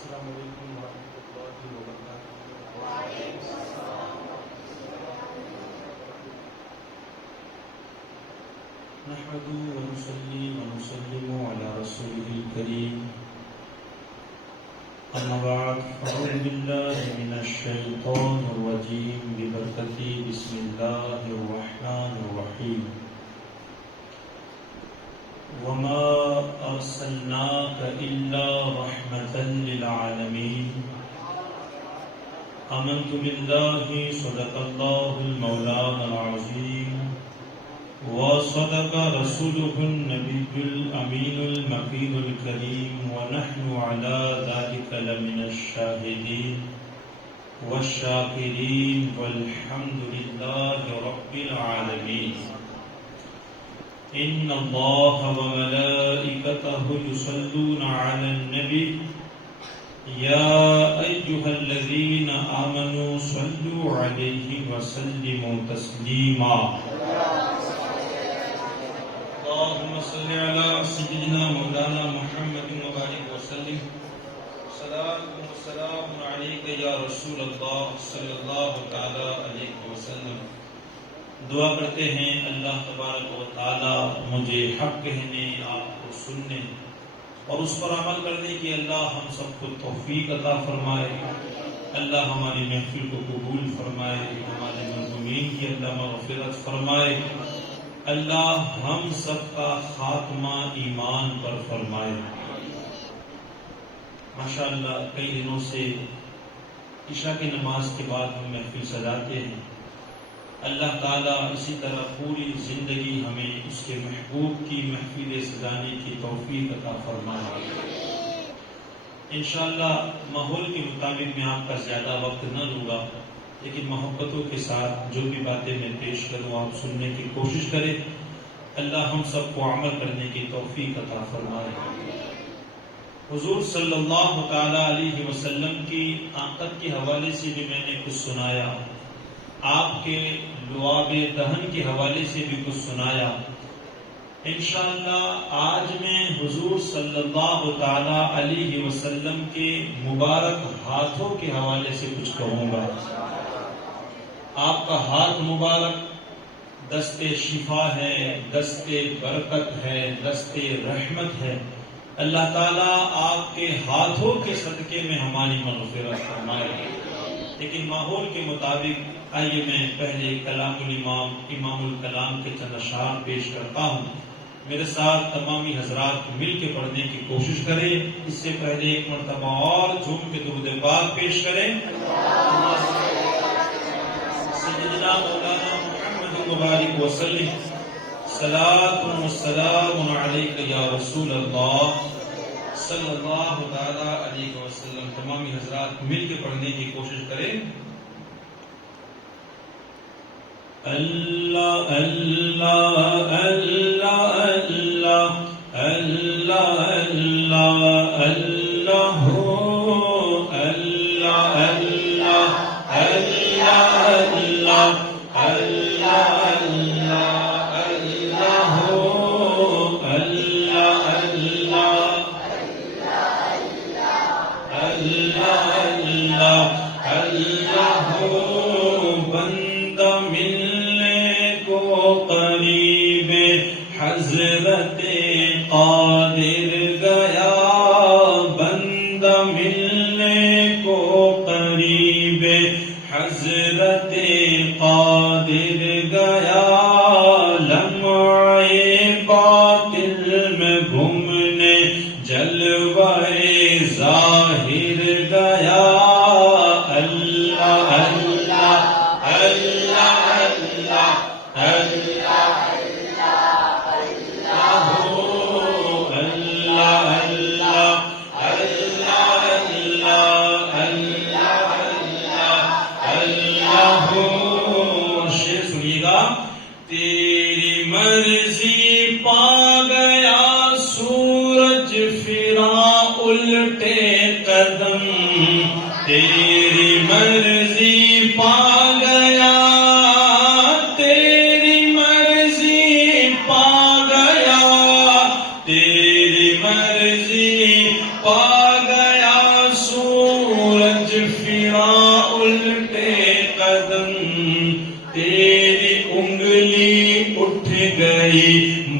السلام علیکم ورحمۃ اللہ وبرکاتہ۔ نحمده ونصلي ونسلم على رسوله الكريم، أما بعد فأعوذ بالله من الشيطان الرجيم ببركة بسم الله الرحمن الرحيم. وما أرسلناك إلا رحمة للعالمين. آمنت بالله صدق الله المولانا العظيم وصدق رسوله النبي الأمين المكين الكريم، ونحن على ذلك لمن الشاهدين والشاكرين والحمد لله رب العالمين. إن الله وملائكته يصلون على النبي يا أيها الذين آمنوا صلوا عليه وسلموا تسليما. اللهم صل على سيدنا مولانا محمد وبارك وسلم. صلاة وسلام عليك يا رسول الله صلی اللہ تعالی علیہ وسلم. دعا کرتے ہیں اللہ تبارک و تعالی مجھے حق کہنے، آپ کو سننے اور اس پر عمل کرنے کی اللہ ہم سب کو توفیق عطا فرمائے. اللہ ہماری محفل کو قبول فرمائے، ہمارے مرحومین کی اللہ مغفرت فرمائے. اللہ ہم سب کا خاتمہ ایمان پر فرمائے. ماشاءاللہ کئی دنوں سے عشاء کی نماز کے بعد ہم محفل سجاتے ہیں. اللہ تعالیٰ اسی طرح پوری زندگی ہمیں اس کے محبوب کی محفل سجانے کی توفیق عطا فرمائے. انشاءاللہ ماحول کے مطابق میں آپ کا زیادہ وقت نہ لوں گا، لیکن محبتوں کے ساتھ جو بھی باتیں میں پیش کروں آپ سننے کی کوشش کریں. اللہ ہم سب کو عمل کرنے کی توفیق عطا فرمائے. حضور صلی اللہ تعالی علیہ وسلم کی آقت کے حوالے سے بھی میں نے کچھ سنایا، آپ کے لعاب دہن کے حوالے سے بھی کچھ سنایا. انشاءاللہ آج میں حضور صلی اللہ تعالی علیہ وسلم کے مبارک ہاتھوں کے حوالے سے کچھ کہوں گا. آپ کا ہاتھ مبارک دست شفا ہے، دست برکت ہے، دست رحمت ہے. اللہ تعالیٰ آپ کے ہاتھوں کے صدقے میں ہماری مغفرت فرمائے. لیکن ماحول کے مطابق آئیے میں پہلے کلام الامام امام الکلام کے چند اشعار پیش کرتا ہوں. میرے ساتھ تمامی حضرات مل کے پڑھنے کی کوشش کریں. اس سے پہلے ایک مرتبہ اور جھوم کے درود پاک پیش کریں. سیدنا مولانا محمد مبارک وسلم. صلاۃ والسلام علیک یا رسول اللہ صلی اللہ تعالی علیہ وسلم. تمامی حضرات مل کے پڑھنے کی کوشش کریں. اللہ اللہ اللہ اللہ اللہ اللہ اللہ اللہ اللہ حضرت قادر گیا، بندہ ملنے کو قریب حضرت قادر گیا. لمعے باطل میں گھومنے جلوے ظاہر گیا. اللہ اللہ اللہ اللہ تیری مرضی پا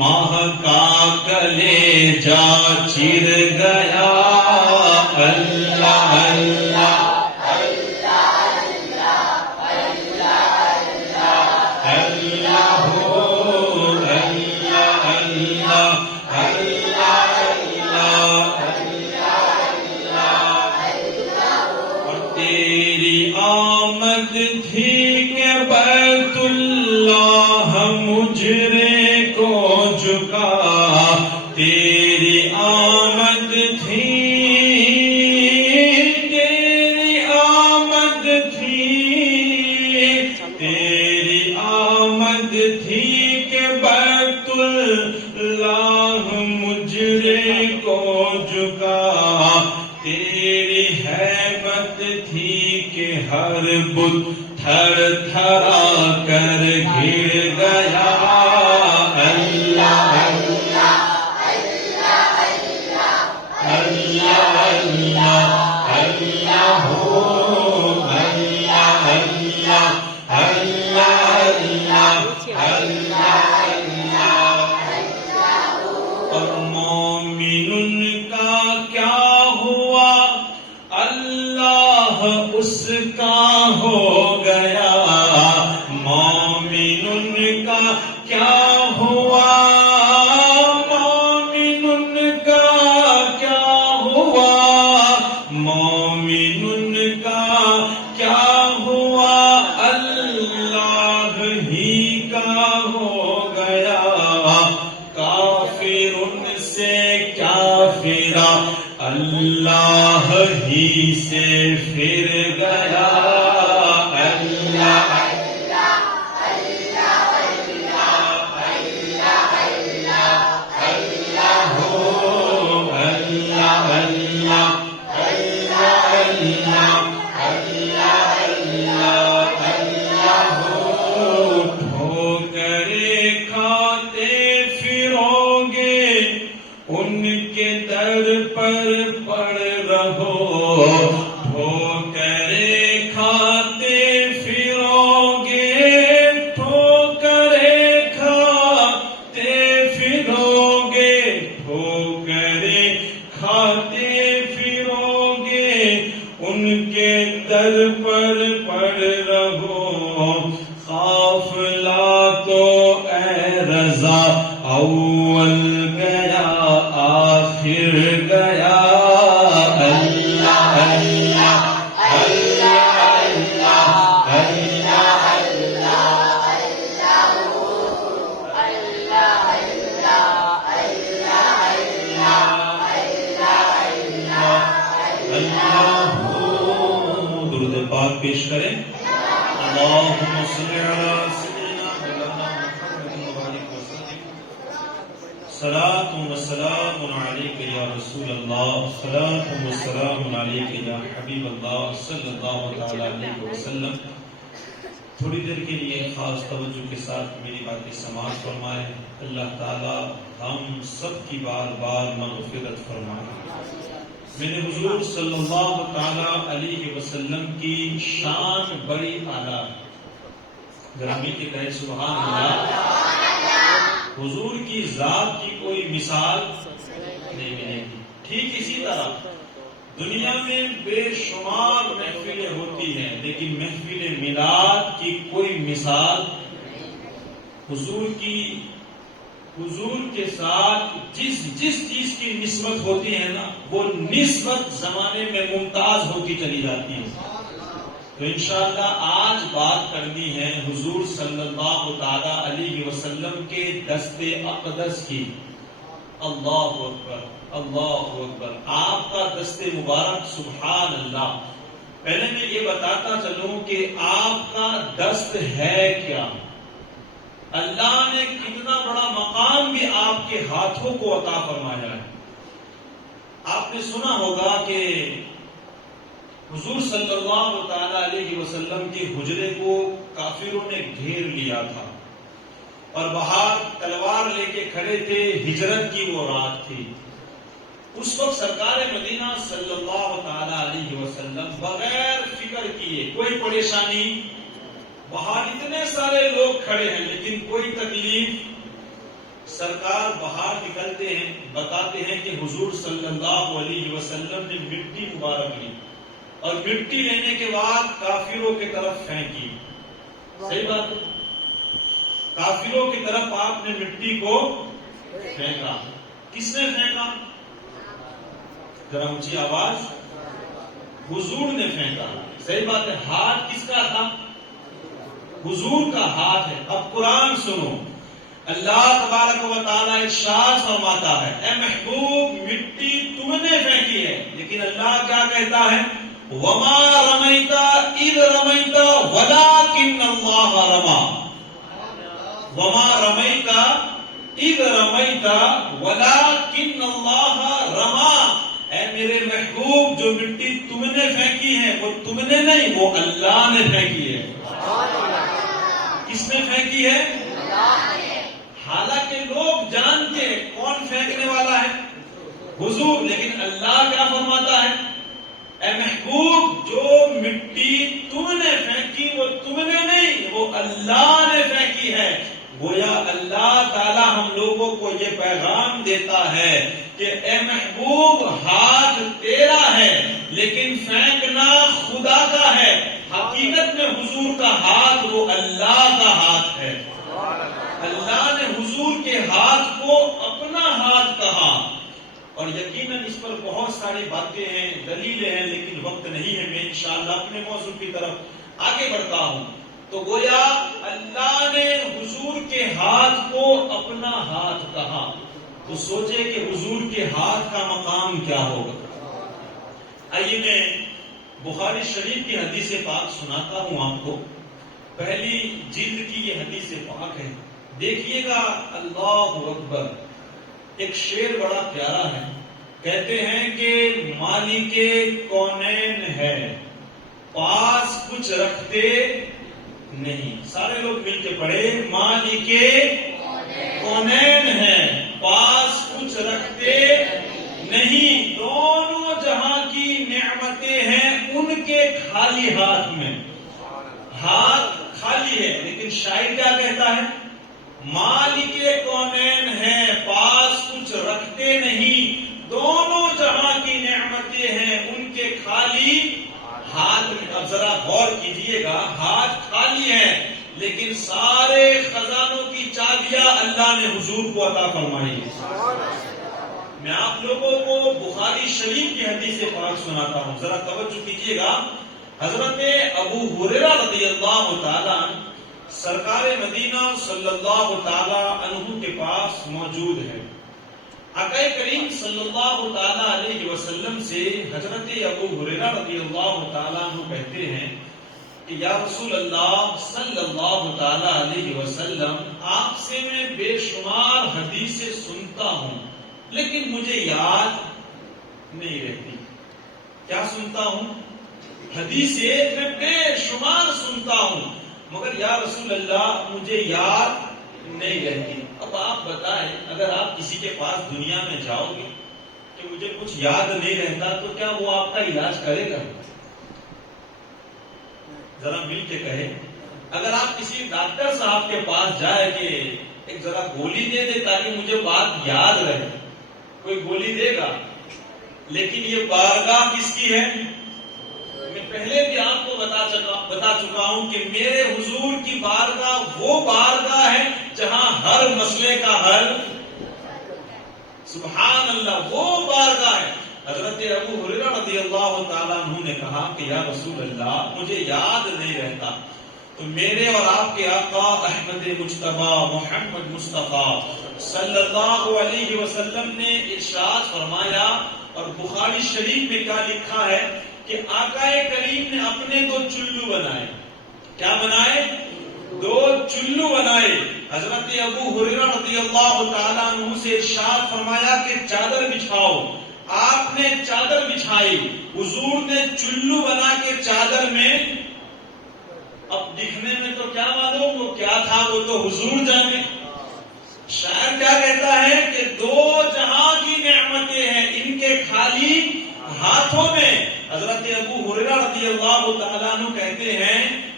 ماہ کا کلیجہ چیر گیا اللہ اللہ ہر بت تھر تھرا کر گر گیا اللہ اللہ اللہ اللہ اللہ ہو اللہ اللہ اللہ اللہ اللہ اور مومن کا کیا ہوا اللہ اس کا ہو گیا مومن کا کیا ہوا مومن کا کیا ہوا مومن کا کیا ہوا اللہ ہی کا ہو گیا کافر سے کیا پھرا اللہ ہی سے پھر گیا اللہ اللہ اللہ اللہ اللہ ہو اللہ اللہ اللہ اللہ اللہ ہو ٹھوکریں کھاتے پھرو گے ان کے در پر پڑ رہو ٹھوکریں کھاتے پھرو گے ٹھوکریں کھاتے پھرو گے ٹھوکریں کھاتے پھرو گے ان کے در پر پڑ رہو قافلہ تو اے رضا اول گیا آخر گیا پیش کریں اللہم صلی علی سیدنا مولانا محمد مبارک وسلم صلاۃ و سلام علیک یا رسول اللہ صلاۃ و سلام علیک یا حبیب اللہ صلی اللہ تعالی علیہ وسلم تھوڑی دیر کے لیے خاص توجہ کے ساتھ میری باتیں سماعت فرمائیں اللہ تعالی ہم سب کی بار بار مغفرت فرمائے میرے حضور صلی اللہ تعالی علیہ وسلم کی شان بڑی اعلیٰ گرامی کے کہے سبحان اللہ حضور کی ذات کی کوئی مثال نہیں ملے گی ٹھیک اسی طرح دنیا میں بے شمار محفلیں ہوتی ہیں لیکن محفل میلاد کی کوئی مثال حضور کے ساتھ جس چیز کی نسبت ہوتی ہے نا وہ نسبت زمانے میں ممتاز ہوتی چلی جاتی ہے تو انشاءاللہ آج بات کرنی ہے حضور صلی اللہ تعالی علیہ وسلم کے دست اقدس کی اللہ اکبر اللہ اکبر آپ کا دست مبارک سبحان اللہ پہلے میں یہ بتاتا چلوں کہ آپ کا دست ہے کیا اللہ نے کتنا بڑا مقام بھی آپ کے ہاتھوں کو عطا فرمایا ہے آپ نے سنا ہوگا کہ حضور صلی اللہ تعالی علیہ وسلم کے حجرے کو کافروں نے گھیر لیا تھا اور باہر تلوار لے کے کھڑے تھے ہجرت کی وہ رات تھی اس وقت سرکار مدینہ صلی اللہ تعالی علیہ وسلم بغیر فکر کیے کوئی پریشانی باہر اتنے سارے لوگ کھڑے ہیں لیکن کوئی تکلیف سرکار باہر نکلتے ہیں، بتاتے ہیں کہ حضور صلی اللہ علیہ وسلم نے مٹی مبارک لی اور مٹی لینے کے بعد کافروں کی طرف پھینکی. صحیح بات ہے، کافروں کی طرف آپ نے مٹی کو پھینکا. کس نے پھینکا؟ ذرا اونچی آواز. حضور نے پھینکا. صحیح بات ہے. ہاتھ کس کا تھا؟ حضور کا ہاتھ ہے. اب قرآن سنو، اللہ تبارک و تعالی ارشاد فرماتا ہے اے محبوب مٹی تم نے پھینکی ہے، لیکن اللہ کیا کہتا ہے؟ وما رمیت اذ رمیت ولکن اللہ رما. وما رمیت اذ رمیت ولکن اللہ رما. اے میرے محبوب جو مٹی تم نے پھینکی ہے وہ تم نے نہیں، وہ اللہ نے پھینکی ہے. کس نے پھینکی ہے؟ حالانکہ لوگ جانتے کون پھینکنے والا ہے؟ حضور. لیکن اللہ کیا فرماتا ہے؟ اے محبوب جو مٹی تم نے پھینکی وہ تم نے نہیں، وہ اللہ نے پھینکی ہے. گویا اللہ تعالی ہم لوگوں کو یہ پیغام دیتا ہے کہ اے محبوب ہاتھ تیرا ہے لیکن پھینکنا خدا کا ہے. حقیقت میں حضور کا ہاتھ وہ اللہ کا ہاتھ ہے. اللہ نے حضور کے ہاتھ کو اپنا ہاتھ کہا. اور یقیناً اس پر بہت ساری باتیں ہیں، دلیلیں ہیں، لیکن وقت نہیں ہے. میں انشاءاللہ اپنے موضوع کی طرف آگے بڑھتا ہوں. تو گویا اللہ نے حضور کے ہاتھ کو اپنا ہاتھ کہا. تو سوچے کہ حضور کے ہاتھ کا مقام کیا ہوگا. آئیے میں بخاری شریف کی حدیث پاک سناتا ہوں آپ کو. پہلی جلد کی یہ حدیث پاک ہے. دیکھیے گا اللہ اکبر. ایک شعر بڑا پیارا ہے. کہتے ہیں کہ مالک کونین ہے پاس کچھ رکھتے نہیں. سارے لوگ مل کے پڑھے. مالک کونین ہے پاس کچھ رکھتے نہیں، دونوں جہاں کی نعمتیں ہیں ان کے خالی ہاتھ میں. ہاتھ خالی ہے لیکن شاعر کیا کہتا ہے؟ مالک کونین ہے پاس کچھ رکھتے نہیں، دونوں جہاں کی نعمتیں ہیں ان کے خالی ہاتھ میں. اب ذرا غور کیجئے گا، ہاتھ خالی ہے لیکن سارے خزانوں کی چابیاں اللہ نے حضور کو عطا فرمائی. میں آپ لوگوں کو بخاری شریف کی حدیث پاک سناتا ہوں، ذرا توجہ کیجئے گا. حضرت ابو ہریرہ رضی اللہ تعالی عنہ سرکار مدینہ صلی اللہ تعالی عنہ کے پاس موجود ہے. آقا کریم صلی اللہ تعالی علیہ وسلم سے حضرت ابو ہریرہ رضی اللہ تعالی عنہ کہتے ہیں کہ یا رسول اللہ صلی اللہ تعالی علیہ وسلم آپ سے میں بے شمار حدیثیں سنتا ہوں لیکن مجھے یاد نہیں رہتی. کیا سنتا ہوں؟ حدیثیں میں بے شمار سنتا ہوں مگر یا رسول اللہ مجھے یاد نہیں رہتی. اب آپ بتائیں اگر آپ کسی کے پاس دنیا میں جاؤ گے کہ مجھے کچھ یاد نہیں رہتا تو کیا وہ آپ کا علاج کرے گا؟ ذرا مل کے کہے. اگر آپ کسی ڈاکٹر صاحب کے پاس جائے کہ ایک ذرا گولی دے دے تاکہ مجھے بات یاد رہے، کوئی گولی دے گا. لیکن یہ بارگاہ کس کی ہے؟ میں پہلے بھی آپ کو بتا چکا ہوں کہ میرے حضور کی بارگاہ وہ بارگاہ ہے جہاں ہر مسئلے کا حل. سبحان اللہ، وہ بارگاہ ہے. حضرت ابو ہریرہ رضی اللہ تعالیٰ عنہ نے کہا کہ یا رسول اللہ مجھے یاد نہیں رہتا. تو میرے اور آپ کے آقا احمد مجتبی محمد مصطفیٰ صلی اللہ علیہ وسلم نے ارشاد فرمایا، اور بخاری شریف میں کیا لکھا ہے کہ آقا کریم نے اپنے دو چلو بنائے. کیا بنائے؟ دو چلو بنائے. حضرت ابو ہریرہ رضی اللہ تعالیٰ عنہ سے ارشاد فرمایا کہ چادر بچھاؤ. آپ نے چادر بچھائی، حضور نے چلو بنا کے چادر میں. اب دکھنے میں تو کیا معلوم وہ کیا تھا، وہ تو حضور جانے. شاعر کیا کہتا ہے کہ دو جہاں کی نعمتیں ہیں ان کے خالی ہاتھوں میں. حضرت ابو ہریرہ رضی اللہ تعالیٰ عنہ کہتے ہیں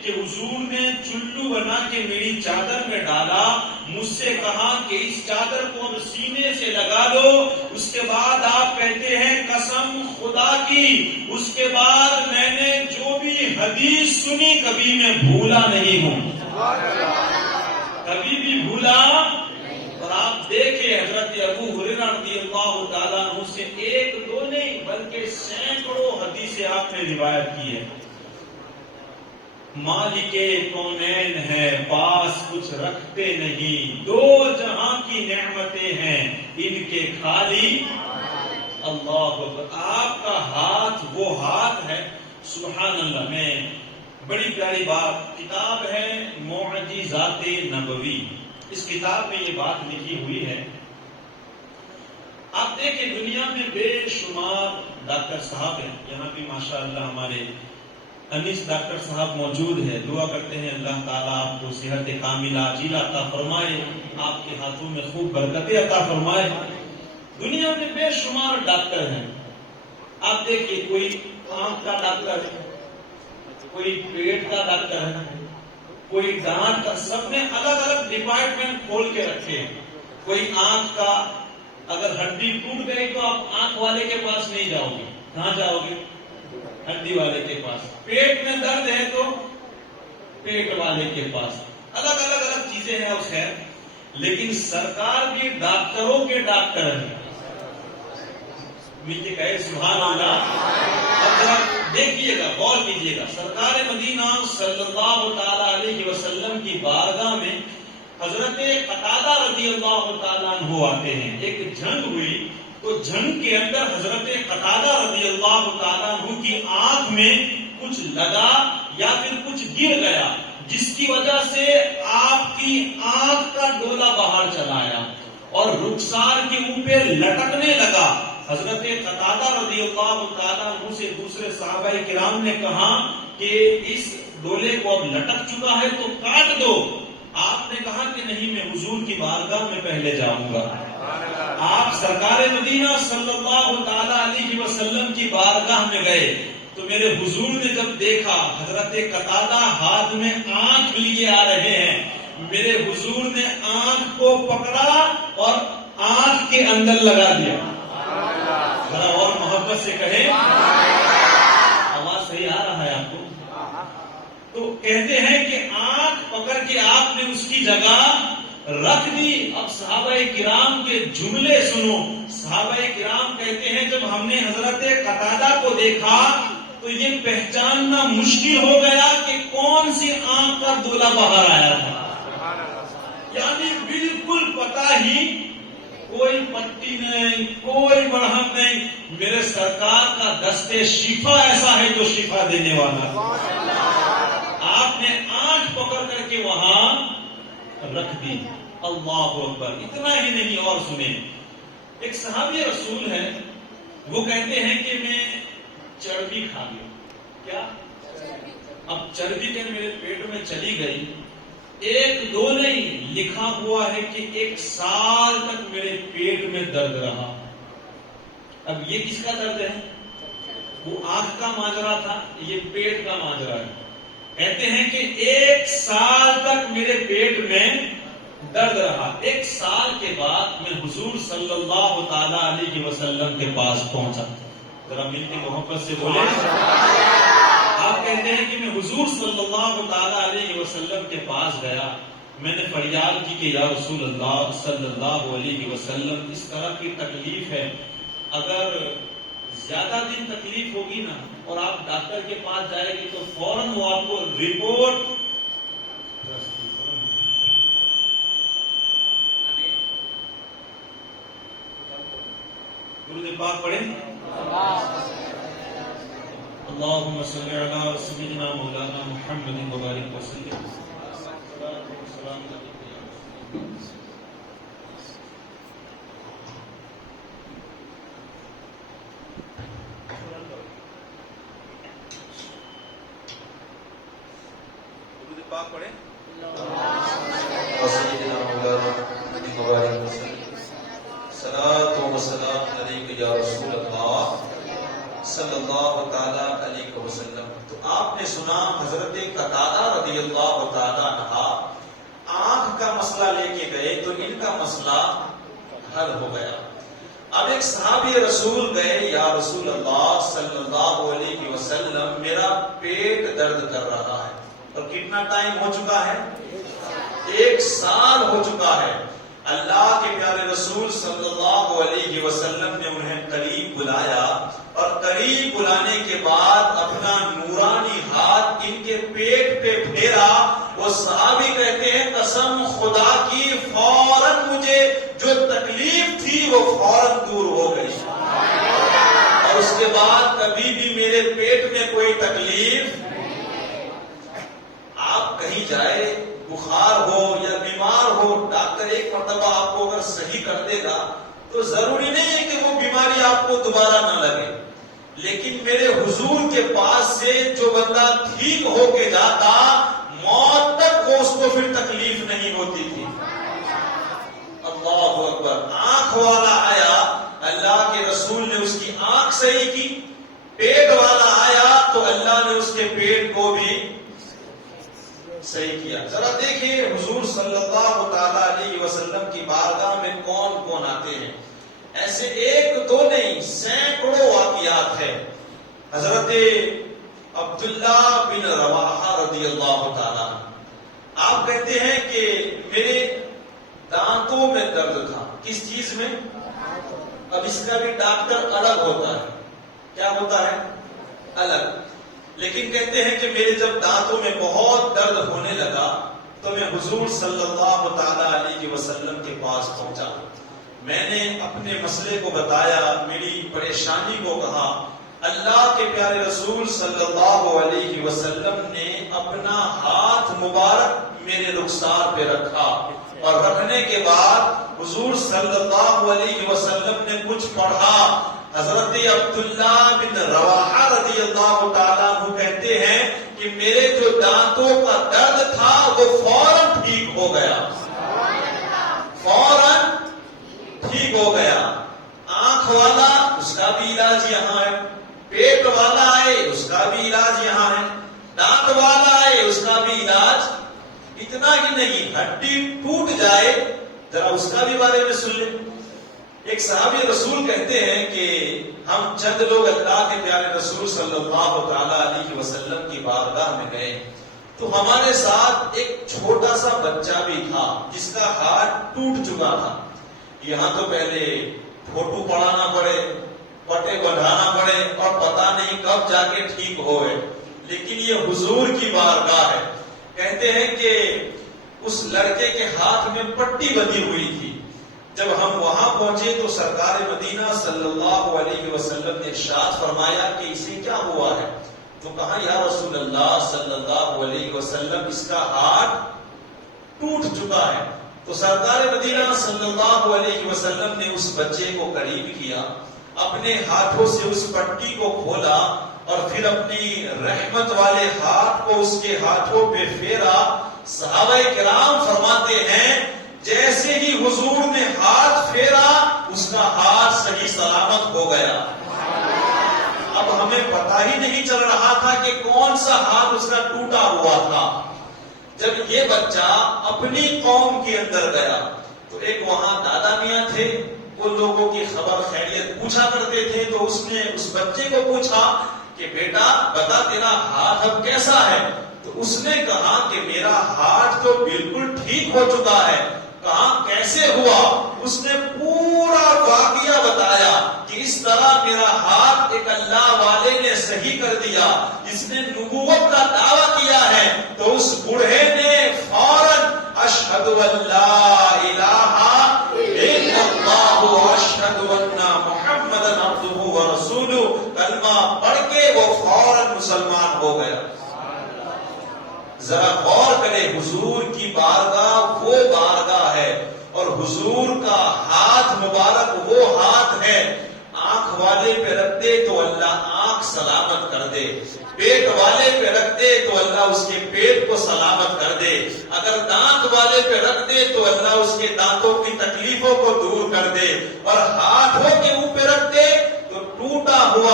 کہ حضور نے چلو بنا کے میری چادر میں ڈالا، مجھ سے کہا کہ اس چادر کو سینے سے لگا لو، اس کے بعد آپ کہتے ہیں قسم خدا کی اس کے بعد میں نے جو بھی حدیث سنی کبھی میں بھولا نہیں ہوں، کبھی بھی بھولا۔ اور آپ دیکھیں حضرت ابو ہریرہ رضی اللہ تعالیٰ عنہ سے ایک دو نہیں بلکہ سینکڑوں حدیثیں آپ نے روایت کی ہے۔ مالک کونین ہے پاس کچھ رکھتے نہیں، دو جہاں کی نعمتیں ہیں ان کے خالی اللہ اکبر۔ آپ کا ہاتھ وہ ہاتھ ہے، سبحان اللہ۔ میں بڑی پیاری بات، کتاب ہے معجزات نبوی، اس کتاب میں یہ بات لکھی ہوئی ہے۔ آپ دیکھیں دنیا میں بے شمار ڈاکٹر صاحب ہیں، یہاں بھی ماشاءاللہ ہمارے انیس ڈاکٹر صاحب موجود ہے، دعا کرتے ہیں اللہ تعالیٰ آپ کو صحت کاملہ عاجلہ عطا فرمائے، آپ کے ہاتھوں میں خوب برکتیں عطا فرمائے۔ دنیا میں بے شمار ڈاکٹر ہیں، آپ دیکھیے کوئی آنکھ کا ڈاکٹر ہے، کوئی پیٹ کا ڈاکٹر ہے، کوئی دانت کا، سب نے الگ الگ ڈپارٹمنٹ کھول کے رکھے ہیں۔ کوئی آنکھ کا، اگر ہڈی ٹوٹ گئی تو آپ آنکھ والے کے پاس نہیں جاؤ گے، کہاں جاؤ گے؟ ہڈی والے کے پاس۔ پیٹ میں درد ہے تو پیٹ والے کے پاس۔ الگ الگ چیزیں ہیں اس خیر، لیکن سرکار بھی ڈاکٹروں کے ڈاکٹر ہیں۔ مجھے کہے سبحان اللہ۔ اب ذرا دیکھیے گا، غور کیجیے گا، سرکار مدینہ صلی اللہ تعالی علیہ وسلم کی بارگاہ میں حضرت قتادہ رضی اللہ تعالیٰ عنہ آتے ہیں۔ ایک جنگ ہوئی تو جنگ کے اندر حضرت قتادہ رضی اللہ تعالیٰ عنہ کی آنکھ میں کچھ لگا یا پھر کچھ گر گیا، جس کی وجہ سے آپ کی آنکھ کا ڈولا باہر چلا آیا اور رخسار کے اوپر لٹکنے لگا۔ حضرت قتادہ رضی اللہ تعالیٰ عنہ سے دوسرے صحابہ کرام نے کہا کہ اس ڈولے کو اب لٹک چکا ہے تو کاٹ دو۔ آپ نے کہا کہ نہیں، میں حضور کی بارگاہ میں پہلے جاؤں گا۔ آپ سرکار مدینہ صلی اللہ تعالی علیہ وسلم کی بارگاہ میں گئے تو میرے حضور نے جب دیکھا حضرت قتادہ ہاتھ میں آنکھ لیے آ رہے ہیں، میرے حضور نے آنکھ کو پکڑا اور آنکھ کے اندر لگا دیا۔ ذرا اور محبت سے کہیں، آواز صحیح آ رہا ہے آپ کو؟ تو کہتے ہیں کہ آنکھ پکڑ کے آپ نے اس کی جگہ رکھ دی۔ اب صحابہ کرام کے جملے سنو، صحابہ کرام کہتے ہیں جب ہم نے حضرت قتادہ کو دیکھا تو یہ پہچاننا مشکل ہو گیا کہ کون سی آنکھ کا ڈولا باہر آیا تھا، یعنی بالکل پتہ ہی، کوئی پٹی نہیں، کوئی مرہم نہیں، میرے سرکار کا دستے شفا ایسا ہے جو شفا دینے والا۔ آپ نے آنکھ پکڑ کر کے وہاں رکھ دی۔ اللہ اکبر۔ اتنا ہی نہیں، اور سنیں، ایک صحابی رسول ہے، وہ کہتے ہیں کہ میں چربی کھا گیا۔ کیا؟ اب چربی کہ میرے پیٹ میں چلی گئی، ایک دو نہیں، لکھا ہوا ہے کہ 1 سال تک میرے پیٹ میں درد رہا۔ اب یہ کس کا درد ہے؟ وہ آنکھ کا ماجرا تھا، یہ پیٹ کا ماجرا ہے۔ کہتے ہیں کہ 1 سال تک میرے پیٹ میں درد رہا۔ 1 سال کے بعد میں حضور صلی اللہ تعالی علیہ وسلم کے پاس پہنچا۔ ذرا مل کے محبت سے بولے۔ آپ کہتے ہیں کہ میں حضور صلی اللہ تعالی علیہ وسلم کے پاس گیا، میں نے فریاد کی کہ یا رسول اللہ صلی اللہ علیہ وسلم، اس طرح کی تکلیف ہے، اگر زیادہ دن تکلیف ہوگی نا اور آپ ڈاکٹر کے پاس جائے گی تو فوراً وہ آپ کو رپورٹ درود پاک پڑھیں۔ اللہم صلی علی سیدنا مولانا محمد وبارک وسلم۔ درود پاک پڑھیں۔ سیدنا مولانا محمد وبارک وسلم۔ صلاۃ و سلام علیک یا رسول اللہ صلی اللہ تعالی علیہ وسلم. تو آپ نے سنا حضرت قتادہ رضی اللہ تعالی عنہ آنکھ کا مسئلہ لے کے گئے تو ان کا مسئلہ حل ہو گیا. اب ایک صحابی رسول گئے، یا رسول اللہ صلی اللہ علیہ وسلم میرا پیٹ درد کر رہا ہے. اور کتنا ٹائم ہو چکا ہے؟ 1 سال ہو چکا ہے. اللہ کے پیارے رسول صلی اللہ علیہ وسلم نے انہیں قریب بلایا اور قریب بلانے کے بعد اپنا نورانی ہاتھ ان کے پیٹ پہ پھیرا. وہ صحابی کہتے ہیں قسم خدا کی فوراً مجھے جو تکلیف تھی وہ فوراً دور ہو گئی، اور اس کے بعد کبھی بھی میرے پیٹ میں کوئی تکلیف. آپ کہیں جائے بخار ہو یا بیمار ہو، ڈاکٹر ایک مرتبہ آپ کو اگر صحیح کر دے گا تو ضروری نہیں ہے کہ وہ بیماری آپ کو دوبارہ نہ لگے. لیکن میرے حضور کے پاس سے جو بندہ ٹھیک ہو کے جاتا، موت تک وہ اس کو پھر تکلیف نہیں ہوتی تھی. اللہ اکبر. آنکھ والا آیا، اللہ کے رسول نے اس کی آنکھ صحیح کی. پیٹ والا آیا تو اللہ نے اس کے پیٹ کو بھی صحیح کیا. ذرا دیکھیے حضور صلی اللہ تعالی علیہ وسلم کی بارگاہ میں کون کون آتے ہیں. ایسے 1 2 نہیں، سینکڑوں واقعات ہیں. حضرت عبداللہ بن رواحہ رضی اللہ تعالیٰ آپ کہتے ہیں کہ میرے دانتوں میں درد تھا. کس چیز میں؟ اب اس کا بھی ڈاکٹر الگ ہوتا ہے. کیا ہوتا ہے؟ الگ. لیکن کہتے ہیں کہ میرے جب دانتوں میں بہت درد ہونے لگا تو میں حضور صلی اللہ تعالی علیہ وسلم کے پاس پہنچا. میں نے اپنے مسئلے کو بتایا، میری پریشانی کو کہا. اللہ کے پیارے رسول صلی اللہ علیہ وسلم نے اپنا ہاتھ مبارک میرے رخسار پہ رکھا، اور رکھنے کے بعد حضور صلی اللہ علیہ وسلم نے کچھ پڑھا. حضرت عبداللہ بن رواحہ رضی اللہ تعالیٰ عنہ کہتے ہیں کہ میرے جو دانتوں کا درد تھا وہ فوراً ٹھیک ہو گیا، فوراً ٹھیک ہو گیا. آنکھ والا اس کا بھی علاج یہاں ہے، پیٹ والا ہے اس کا بھی علاج یہاں ہے، دانت والا ہے اس کا بھی علاج. اتنا ہی نہیں، ہڈی ٹوٹ جائے ذرا اس کا بھی بارے میں سن لیں. ایک صحابی رسول کہتے ہیں کہ ہم چند لوگ اللہ کے پیارے رسول صلی اللہ تعالی علیہ وسلم کی بارگاہ میں گئے تو ہمارے ساتھ ایک چھوٹا سا بچہ بھی تھا جس کا ہاتھ ٹوٹ چکا تھا. یہاں تو پہلے فوٹو پڑھانا پڑے، پٹے بندھانا پڑے، اور پتہ نہیں کب جا کے ٹھیک ہوئے. لیکن یہ حضور کی بارگاہ ہے. کہتے ہیں کہ اس لڑکے کے ہاتھ میں پٹی بندھی ہوئی تھی. جب ہم وہاں پہنچے تو سرکار مدینہ صلی اللہ علیہ وسلم نے ارشاد فرمایا کہ اسے کیا ہوا ہے. تو کہا یا رسول اللہ صلی اللہ علیہ وسلم اس کا ہاتھ ٹوٹ چکا ہے. تو سرکار مدینہ صلی اللہ علیہ وسلم نے اس بچے کو قریب کیا، اپنے ہاتھوں سے اس پٹی کو کھولا اور پھر اپنی رحمت والے ہاتھ کو اس کے ہاتھوں پہ پھیرا. صحابہ کرام فرماتے ہیں جیسے ہی حضور نے ہاتھ پھیرا اس کا ہاتھ صحیح سلامت ہو گیا. اب ہمیں پتہ ہی نہیں چل رہا تھا کہ کون سا ہاتھ اس کا ٹوٹا ہوا تھا. جب یہ بچہ اپنی قوم کے اندر گیا تو ایک وہاں دادا میاں تھے، وہ لوگوں کی خبر خیریت پوچھا کرتے تھے. تو اس نے اس بچے کو پوچھا کہ بیٹا بتا تیرا ہاتھ اب کیسا ہے. تو اس نے کہا کہ میرا ہاتھ تو بالکل ٹھیک ہو چکا ہے. کہا کیسے ہوا؟ اس نے پورا واقعہ بتایا کہ اس طرح میرا ہاتھ ایک اللہ والے نے صحیح کر دیا جس نے نبوت کا دعویٰ کیا ہے. تو اس بوڑھے نے فوراً اشہد ان لا الہ الا اللہ واشہد ان محمد عبدہ ورسولہ کلمہ پڑھ کے وہ فوراً مسلمان ہو گیا. ذرا غور کرے، حضور کی بارگاہ وہ بارگاہ ہے اور حضور کا ہاتھ مبارک وہ ہاتھ ہے. آنکھ والے پہ رکھ دے تو اللہ آنکھ سلامت کر دے، پیٹ والے پہ رکھ دے تو اللہ اس کے پیٹ کو سلامت کر دے، اگر دانت والے پہ رکھ دے تو اللہ اس کے دانتوں کی تکلیفوں کو دور کر دے، اور ہاتھوں کے اوپر رکھ دے تو ٹوٹا ہوا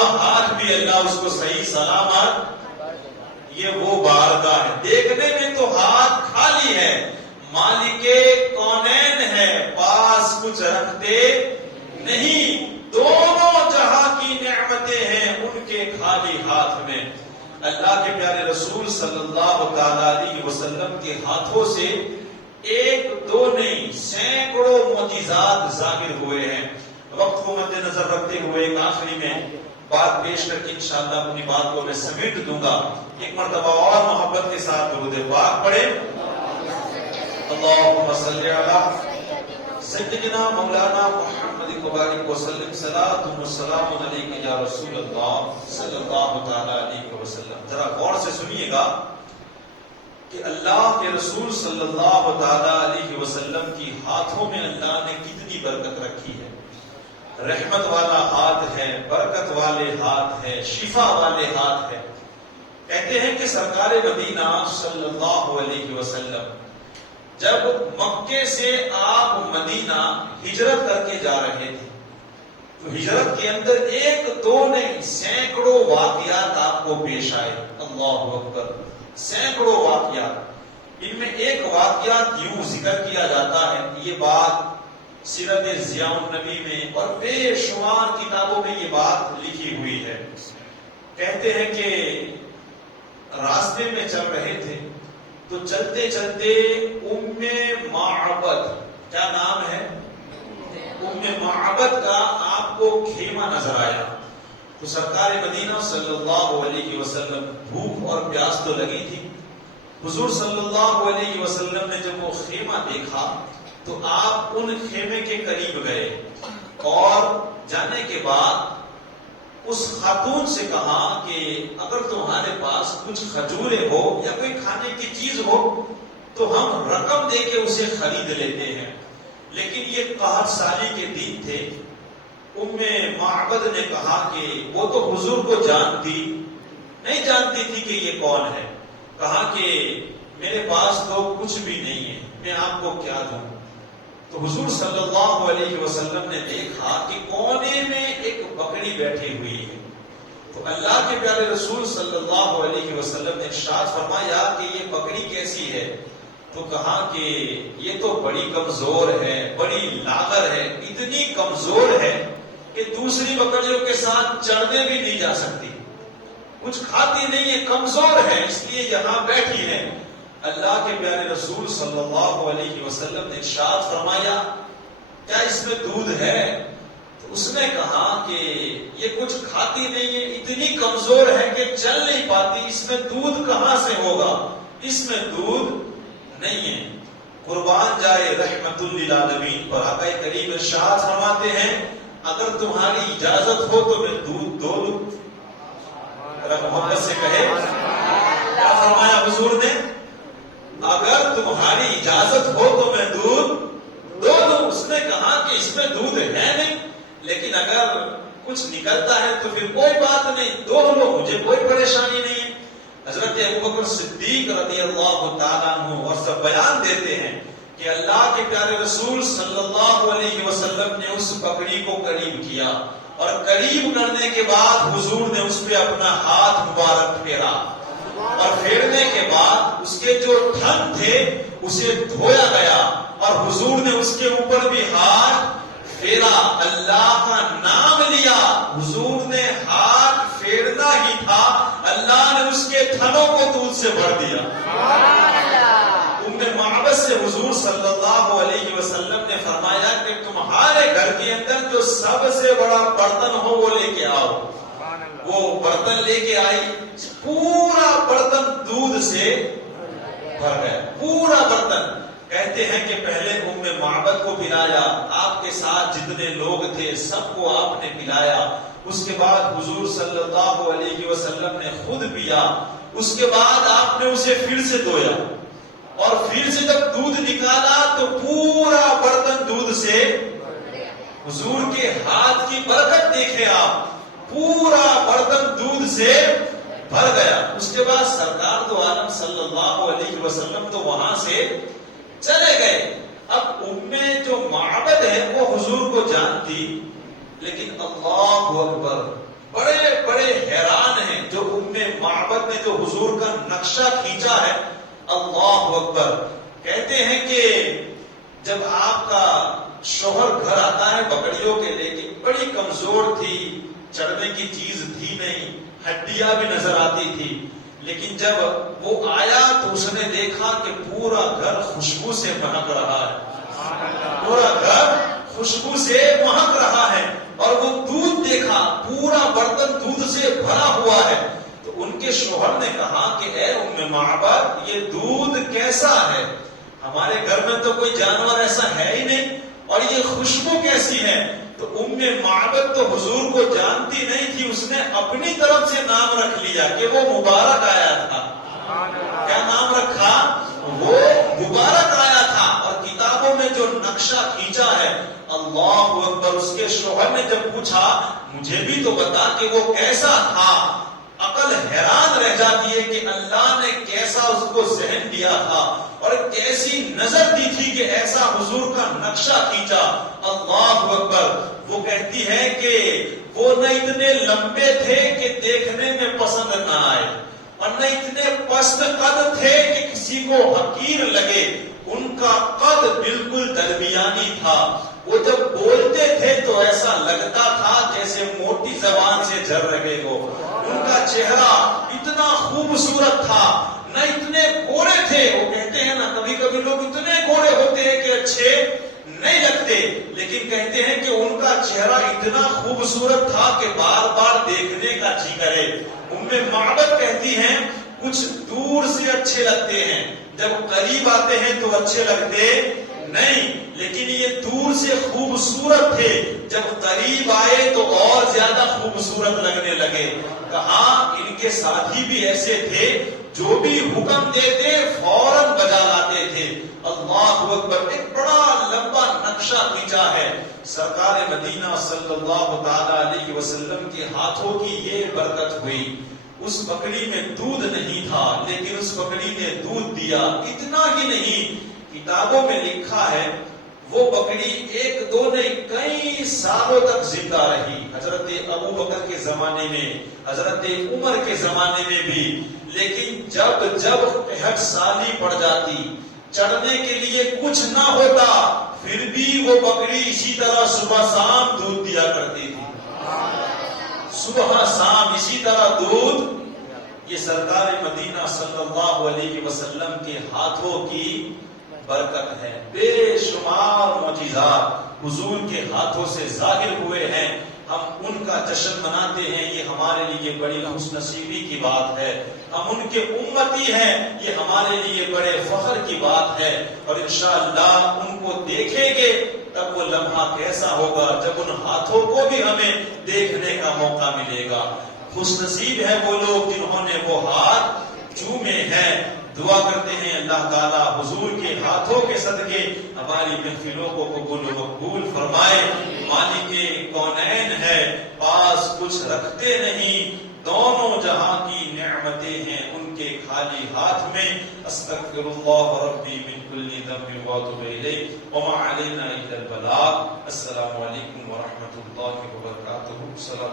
ہاتھ بھی اللہ اس کو صحیح سلامت. یہ وہ بارگاہ ہے. دیکھنے میں تو ہاتھ خالی ہے, مالک کونین ہے, پاس کچھ رکھتے نہیں. دونوں جہاں کی نعمتیں ہیں ان کے خالی ہاتھ میں. اللہ کے پیارے رسول صلی اللہ تعالی علیہ وسلم کے ہاتھوں سے ایک دو نہیں سینکڑوں معجزات ظاہر ہوئے ہیں. وقت کو مد نظر رکھتے ہوئے ایک آخری میں بات پیش کر کے انشاءاللہ اپنی بات کو میں سمیٹ دوں گا. ایک مرتبہ اور محبت کے ساتھ درود پاک پڑھیں. اللہم صلی علی سیدنا مولانا محمد مبارک وسلم. صلاۃ و سلام علیک یا رسول اللہ صلی اللہ تعالی علیہ وسلم. ذرا غور سے سنیے گا کہ اللہ کے رسول صلی اللہ تعالی علیہ وسلم کی ہاتھوں میں اللہ نے کتنی برکت رکھی ہے. رحمت والا ہاتھ ہے, برکت والے ہاتھ ہے, شفا والے ہاتھ ہے. کہتے ہیں کہ سرکار مدینہ صلی اللہ علیہ وسلم جب مکے سے آپ مدینہ ہجرت کر کے جا رہے تھے تو ہجرت کے اندر ایک دو نہیں سینکڑوں واقعات آپ کو پیش آئے. اللہ اکبر, سینکڑوں واقعات. ان میں ایک واقعات یوں ذکر کیا جاتا ہے, یہ بات سیرت ضیاء النبی میں اور بے شمار کتابوں میں یہ بات لکھی ہوئی ہے. کہتے ہیں کہ راستے میں چل رہے تھے تو چلتے چلتے ام معبد, کیا نام ہے, ام معبد کا آپ کو خیمہ نظر آیا. تو سرکار مدینہ صلی اللہ علیہ وسلم, بھوک اور پیاس تو لگی تھی, حضور صلی اللہ علیہ وسلم نے جب وہ خیمہ دیکھا تو آپ ان خیمے کے قریب گئے اور جانے کے بعد اس خاتون سے کہا کہ اگر تمہارے پاس کچھ کھجوریں ہو یا کوئی کھانے کی چیز ہو تو ہم رقم دے کے اسے خرید لیتے ہیں. لیکن یہ 61 سالی کے دن تھے. ام معبد نے کہا کہ وہ تو حضور کو جانتی نہیں جانتی تھی کہ یہ کون ہے. کہا کہ میرے پاس تو کچھ بھی نہیں ہے, میں آپ کو کیا دوں. تو حضور صلی اللہ علیہ وسلم نے دیکھا کہ کونے میں ایک بکری بیٹھی ہوئی ہے. تو اللہ کے پیارے رسول صلی اللہ علیہ وسلم نے ارشاد فرمایا کہ یہ بکری کیسی ہے. تو کہا کہ یہ تو بڑی کمزور ہے, بڑی لاغر ہے, اتنی کمزور ہے کہ دوسری بکریوں کے ساتھ چڑھنے بھی نہیں جا سکتی, کچھ کھاتی نہیں ہے, کمزور ہے, اس لیے یہاں بیٹھی ہے. اللہ کے پیارے رسول صلی اللہ علیہ وسلم نے ارشاد فرمایا کیا اس میں دودھ ہے. تو اس نے کہا کہ یہ کچھ کھاتی نہیں ہے, اتنی کمزور ہے کہ چل نہیں پاتی, اس میں دودھ کہاں سے ہوگا, اس میں دودھ نہیں ہے. قربان جائے رحمت للعالمین پر آقا کریم ارشاد فرماتے ہیں اگر تمہاری اجازت ہو تو میں دودھ دو دوں. محبت سے کہے کیا فرمایا حضور نے, اگر تمہاری اجازت ہو تو میں دودھ دو دوں. اس نے کہا کہ اس میں دودھ ہے نہیں, لیکن اگر کچھ نکلتا ہے تو پھر کوئی بات نہیں, دو لو, مجھے کوئی پریشانی نہیں ہے. حضرت ابوبکر صدیق رضی اللہ تعالیٰ عنہ اور سب بیان دیتے ہیں کہ اللہ کے پیارے رسول صلی اللہ علیہ وسلم نے اس بکری کو قریب کیا اور قریب کرنے کے بعد حضور نے اس پہ اپنا ہاتھ مبارک پھیرا اور پھیرنے کے بعد اس کے جو تھن تھے اسے دھویا گیا اور حضور نے اس کے اوپر بھی ہاتھ پھیرا, اللہ کا نام لیا. حضور نے ہاتھ پھیرنا ہی تھا, اللہ نے اس کے تھنوں کو دودھ سے بھر دیا. ام معبد سے حضور صلی اللہ علیہ وسلم نے فرمایا کہ تمہارے گھر کے اندر جو سب سے بڑا برتن ہو وہ لے کے آؤ. وہ برتن لے کے آئی, پورا برتن دودھ سے بھر گیا, پورا برتن. کہتے ہیں کہ پہلے ام معبد کو پلایا, آپ کے ساتھ جتنے لوگ تھے سب کو آپ نے پلایا. اس کے بعد حضور صلی اللہ علیہ وسلم نے خود پیا. اس کے بعد آپ نے اسے پھر سے دھویا اور پھر سے جب دودھ نکالا تو پورا برتن دودھ سے, حضور کے ہاتھ کی برکت دیکھے آپ, پورا برتن دودھ سے بھر گیا. اس کے بعد سرکار دو عالم صلی اللہ علیہ وسلم تو وہاں سے چلے گئے. اب ام جو معبد ہے وہ حضور کو جانتی, لیکن اللہ اکبر بڑے بڑے حیران ہیں جو معبد نے جو حضور کا نقشہ کھینچا ہے. اللہ اکبر. کہتے ہیں کہ جب آپ کا شوہر گھر آتا ہے بکریوں کے لے کے, بڑی کمزور تھی, چڑھنے کی چیز تھی نہیں, ہڈیاں بھی نظر آتی تھی, لیکن جب وہ آیا تو اس نے دیکھا کہ پورا گھر خوشبو سے مہک رہا ہے, پورا گھر خوشبو سے مہک رہا ہے, اور وہ دودھ دیکھا پورا برتن دودھ سے بھرا ہوا ہے. تو ان کے شوہر نے کہا کہ اے ام معبد, یہ دودھ کیسا ہے؟ ہمارے گھر میں تو کوئی جانور ایسا ہے ہی نہیں, اور یہ خوشبو کیسی ہے؟ تو ام معبد تو حضور کو جانتی نہیں تھی, اس نے اپنی طرف سے نام رکھ لیا کہ وہ مبارک آیا تھا. کیا نام رکھا؟ وہ مبارک آیا تھا. اور کتابوں میں جو نقشہ کھینچا ہے, اللہ اکبر. اس کے شوہر نے جب پوچھا مجھے بھی تو بتا کہ وہ کیسا تھا, عقل حیران رہ جاتی ہے کہ اللہ نے کیسا اس کو ذہن دیا تھا اور کیسی نظر دی تھی کہ ایسا حضور کا نقشہ کھینچا. اللہ اکبر. وہ کہتی ہے کہ وہ نہ اتنے لمبے تھے کہ دیکھنے میں پسند نہ آئے, اور نہ اتنے پست قد تھے کہ کسی کو حقیر لگے. ان کا قد بالکل درمیانی تھا. وہ جب بولتے تھے تو ایسا لگتا تھا جیسے موٹی زبان سے جھر رہے ہو. ان کا چہرہ اتنا خوبصورت تھا, نہ اتنے گورے تھے. وہ کہتے ہیں نا کبھی کبھی لوگ اتنے گورے ہوتے ہیں کہ اچھے نہیں لگتے, لیکن کہتے ہیں کہ ان کا چہرہ اتنا خوبصورت تھا کہ بار بار دیکھنے کا جی کرے. ام معبد کہتی ہیں کچھ دور سے اچھے لگتے ہیں, جب قریب آتے ہیں تو اچھے لگتے نہیں, لیکن یہ دور سے خوبصورت تھے, جب قریب آئے تو اور زیادہ خوبصورت لگنے لگے. کہا ان کے ساتھی بھی ایسے تھے جو بھی حکم دیتے فوراً بجا لاتے تھے. اللہ اکبر. ایک بڑا لمبا نقشہ کھینچا ہے. سرکار مدینہ صلی اللہ تعالی علیہ وسلم کے ہاتھوں کی یہ برکت ہوئی. اس بکری میں دودھ نہیں تھا لیکن اس بکری نے دودھ دیا. اتنا ہی نہیں, کتابوں میں لکھا ہے وہ بکری ایک دو نہیں کئی سالوں تک زندہ رہی. حضرت ابو بکر کے زمانے میں, حضرت عمر کے زمانے میں بھی. لیکن جب جب 65 سالی پڑ جاتی, چڑھنے کے لیے کچھ نہ ہوتا, پھر بھی وہ بکری اسی طرح صبح شام دودھ دیا کرتی تھی. صبح شام اسی طرح دودھ. یہ سرکار مدینہ صلی اللہ علیہ وسلم کے ہاتھوں کی برکت ہے. بے شمار معجزات حضور کے ہاتھوں سے ظاہر ہوئے ہیں. ہم ان کا جشن مناتے ہیں, یہ ہمارے لیے بڑی خوش نصیبی کی بات ہے. ہم ان کے امتی ہیں, یہ ہمارے لیے بڑے فخر کی بات ہے. اور انشاءاللہ ان کو دیکھیں گے تب وہ لمحہ کیسا ہوگا جب ان ہاتھوں کو بھی ہمیں دیکھنے کا موقع ملے گا. خوش نصیب ہے وہ لوگ جنہوں نے وہ ہاتھ چومے ہیں. دعا کرتے ہیں اللہ تعالیٰ حضور کے ہاتھوں کے صدقے ہماری محفلوں کو قبول و مقبول فرمائے. مالک کونین ہے, پاس کچھ رکھتے نہیں, دونوں جہاں کی نعمتیں ہیں ان کے خالی ہاتھ میں. استغفر اللہ ربی من کل ذنب واتوب الیہ وما علینا الا البلاغ. السلام علیکم ورحمۃ اللہ وبرکاتہ.